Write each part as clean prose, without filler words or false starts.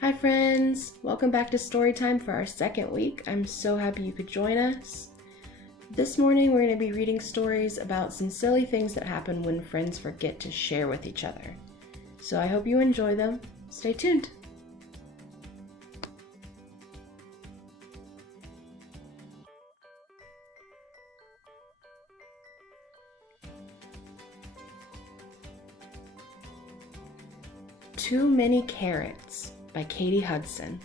Hi friends! Welcome back to Storytime for our second week. I'm so happy you could join us. This morning we're going to be reading stories about some silly things that happen when friends forget to share with each other. So I hope you enjoy them. Stay tuned! Too Many Carrots by Katie Hudson.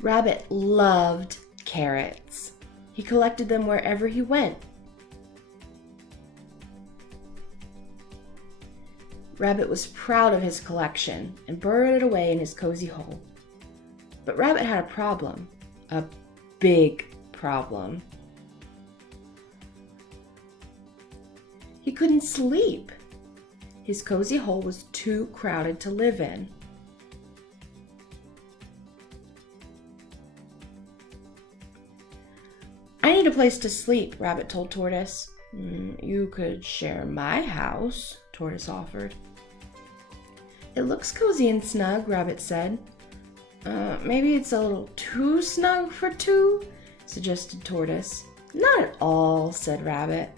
Rabbit loved carrots. He collected them wherever he went. Rabbit was proud of his collection and burrowed it away in his cozy hole. But Rabbit had a problem, a big problem. He couldn't sleep. His cozy hole was too crowded to live in. I need a place to sleep, Rabbit told Tortoise. You could share my house, Tortoise offered. It looks cozy and snug, Rabbit said. Maybe it's a little too snug for two, suggested Tortoise. Not at all, said Rabbit.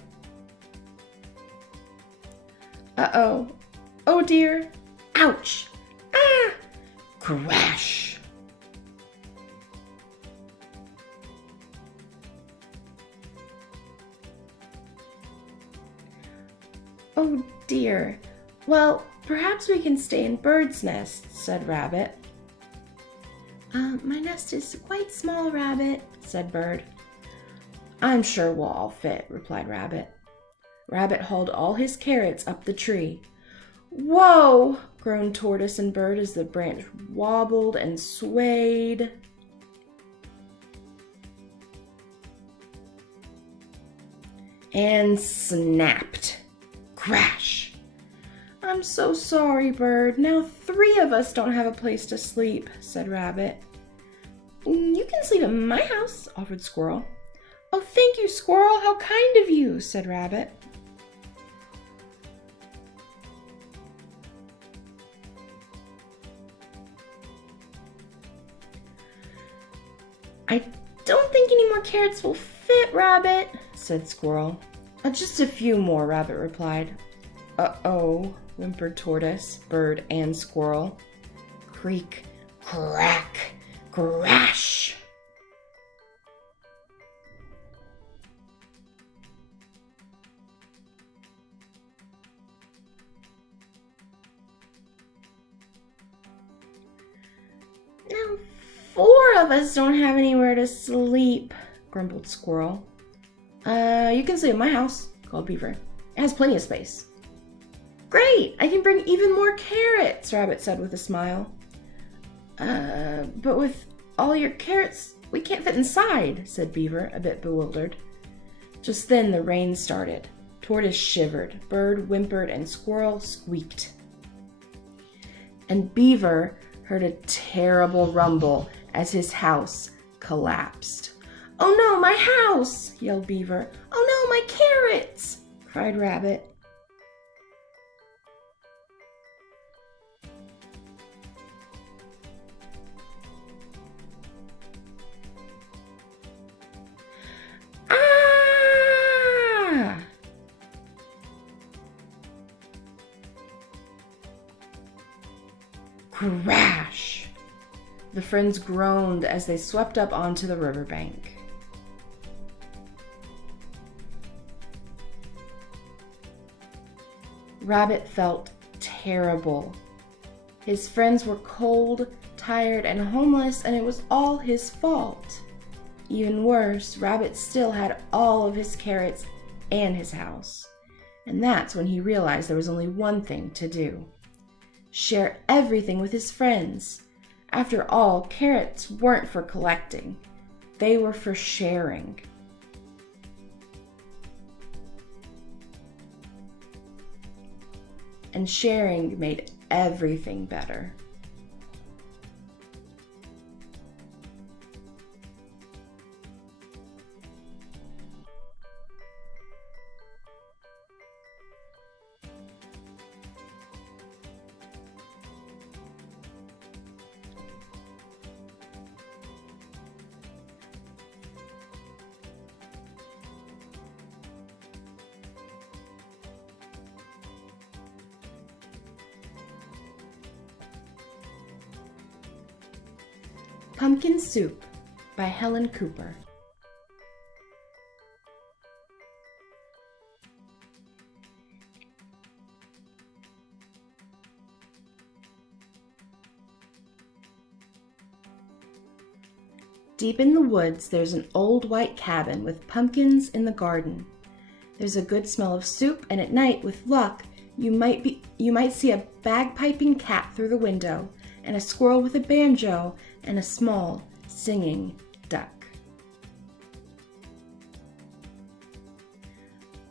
Uh-oh. Oh dear. Ouch. Ah! Crash. Oh dear. Well, perhaps we can stay in Bird's nest, said Rabbit. My nest is quite small, Rabbit, said Bird. I'm sure we'll all fit, replied Rabbit. Rabbit hauled all his carrots up the tree. Whoa! Groaned Tortoise and Bird as the branch wobbled and swayed. And snapped. Crash! I'm so sorry, Bird. Now 3 of us don't have a place to sleep, said Rabbit. You can sleep in my house, offered Squirrel. Oh, thank you, Squirrel. How kind of you, said Rabbit. I don't think any more carrots will fit, Rabbit, said Squirrel. Just a few more, Rabbit replied. Uh-oh, whimpered Tortoise, Bird, and Squirrel. Creak, crack, crash. Now 4 of us don't have anywhere to sleep, grumbled Squirrel. You can sleep in my house, called Beaver. It has plenty of space. Great! I can bring even more carrots, Rabbit said with a smile. But with all your carrots, we can't fit inside, said Beaver, a bit bewildered. Just then the rain started. Tortoise shivered, Bird whimpered, and Squirrel squeaked. And Beaver heard a terrible rumble as his house collapsed. Oh no, my house! Yelled Beaver. Oh no, my carrots! Cried Rabbit. Ah! Crash! The friends groaned as they swept up onto the riverbank. Rabbit felt terrible. His friends were cold, tired, and homeless, and it was all his fault. Even worse, Rabbit still had all of his carrots and his house. And that's when he realized there was only one thing to do. share everything with his friends. After all, carrots weren't for collecting. They were for sharing. And sharing made everything better. Pumpkin Soup by Helen Cooper. Deep in the woods, there's an old white cabin with pumpkins in the garden. There's a good smell of soup, and at night, with luck, you might see a bagpiping cat through the window, and a squirrel with a banjo, and a small singing duck.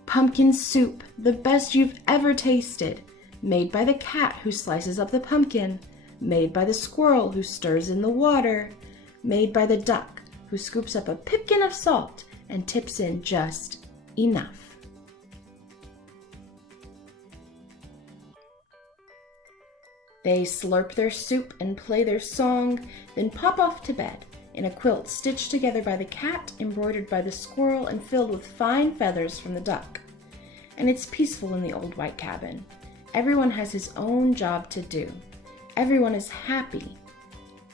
Pumpkin soup, the best you've ever tasted, made by the cat who slices up the pumpkin, made by the squirrel who stirs in the water, made by the duck who scoops up a pipkin of salt and tips in just enough. They slurp their soup and play their song, then pop off to bed in a quilt stitched together by the cat, embroidered by the squirrel, and filled with fine feathers from the duck. And it's peaceful in the old white cabin. Everyone has his own job to do. Everyone is happy,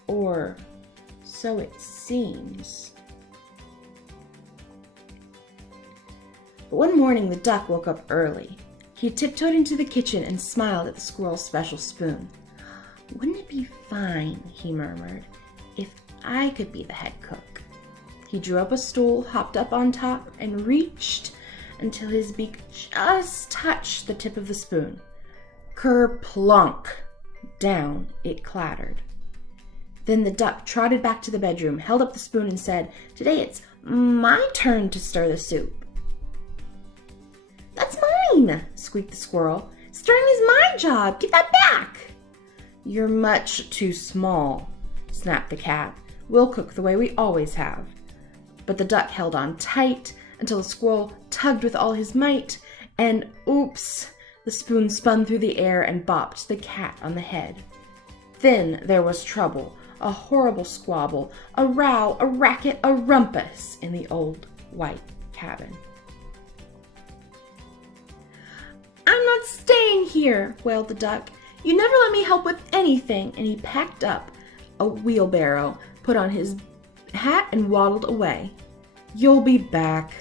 or so it seems. But one morning the duck woke up early. He tiptoed into the kitchen and smiled at the squirrel's special spoon. "Wouldn't it be fine," he murmured, "if I could be the head cook?" He drew up a stool, hopped up on top, and reached until his beak just touched the tip of the spoon. Kerplunk! Down it clattered. Then the duck trotted back to the bedroom, held up the spoon, and said, "Today it's my turn to stir the soup." "That's mine," squeaked the squirrel. "Stirring is my job. Give that back." "You're much too small," snapped the cat. "We'll cook the way we always have." But the duck held on tight until the squirrel tugged with all his might, and oops, the spoon spun through the air and bopped the cat on the head. Then there was trouble, a horrible squabble, a row, a racket, a rumpus in the old white cabin. "I'm not staying here," wailed the duck. "You never let me help with anything," and he packed up a wheelbarrow, put on his hat, and waddled away. "You'll be back,"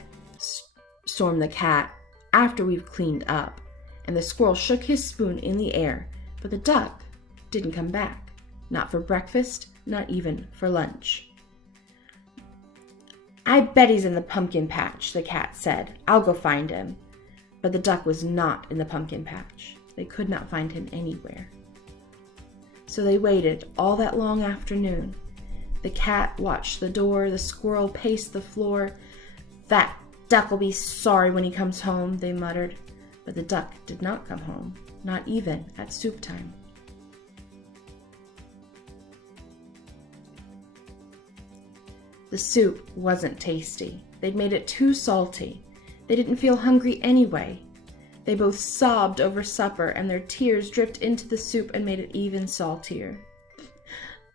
stormed the cat, "after we've cleaned up." And the squirrel shook his spoon in the air, but the duck didn't come back. Not for breakfast, not even for lunch. "I bet he's in the pumpkin patch," the cat said. "I'll go find him." But the duck was not in the pumpkin patch. They could not find him anywhere. So they waited all that long afternoon. The cat watched the door, the squirrel paced the floor. "That duck'll be sorry when he comes home," they muttered. But the duck did not come home, not even at soup time. The soup wasn't tasty. They'd made it too salty. They didn't feel hungry anyway. They both sobbed over supper, and their tears dripped into the soup and made it even saltier.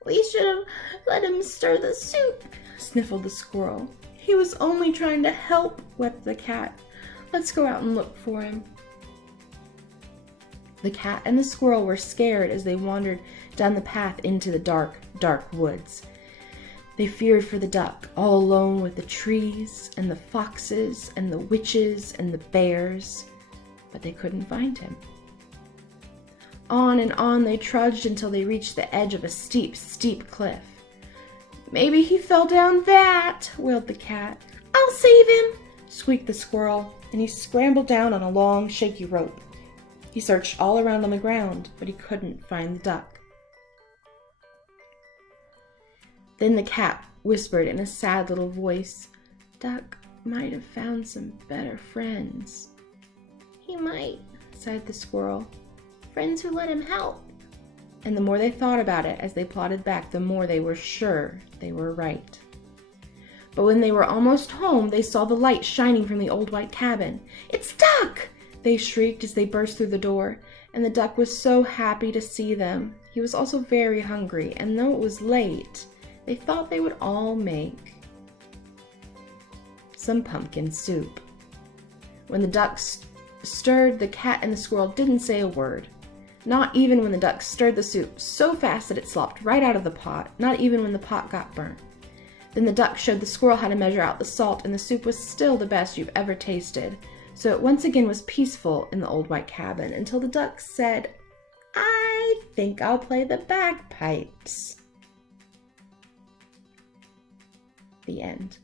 "We should have let him stir the soup," sniffled the squirrel. "He was only trying to help," wept the cat. "Let's go out and look for him." The cat and the squirrel were scared as they wandered down the path into the dark, dark woods. They feared for the duck, all alone with the trees and the foxes and the witches and the bears, but they couldn't find him. On and on they trudged until they reached the edge of a steep, steep cliff. "Maybe he fell down that," wailed the cat. "I'll save him," squeaked the squirrel, and he scrambled down on a long, shaky rope. He searched all around on the ground, but he couldn't find the duck. Then the cat whispered in a sad little voice, "Duck might have found some better friends." "He might," sighed the squirrel. "Friends who let him help." And the more they thought about it as they plodded back, the more they were sure they were right. But when they were almost home, they saw the light shining from the old white cabin. "It's Duck!" they shrieked as they burst through the door, and the duck was so happy to see them. He was also very hungry, and though it was late, they thought they would all make some pumpkin soup. When the duck stirred, the cat and the squirrel didn't say a word. Not even when the duck stirred the soup so fast that it slopped right out of the pot, not even when the pot got burnt. Then the duck showed the squirrel how to measure out the salt, and the soup was still the best you've ever tasted. So it once again was peaceful in the old white cabin until the duck said, "I think I'll play the bagpipes." The end.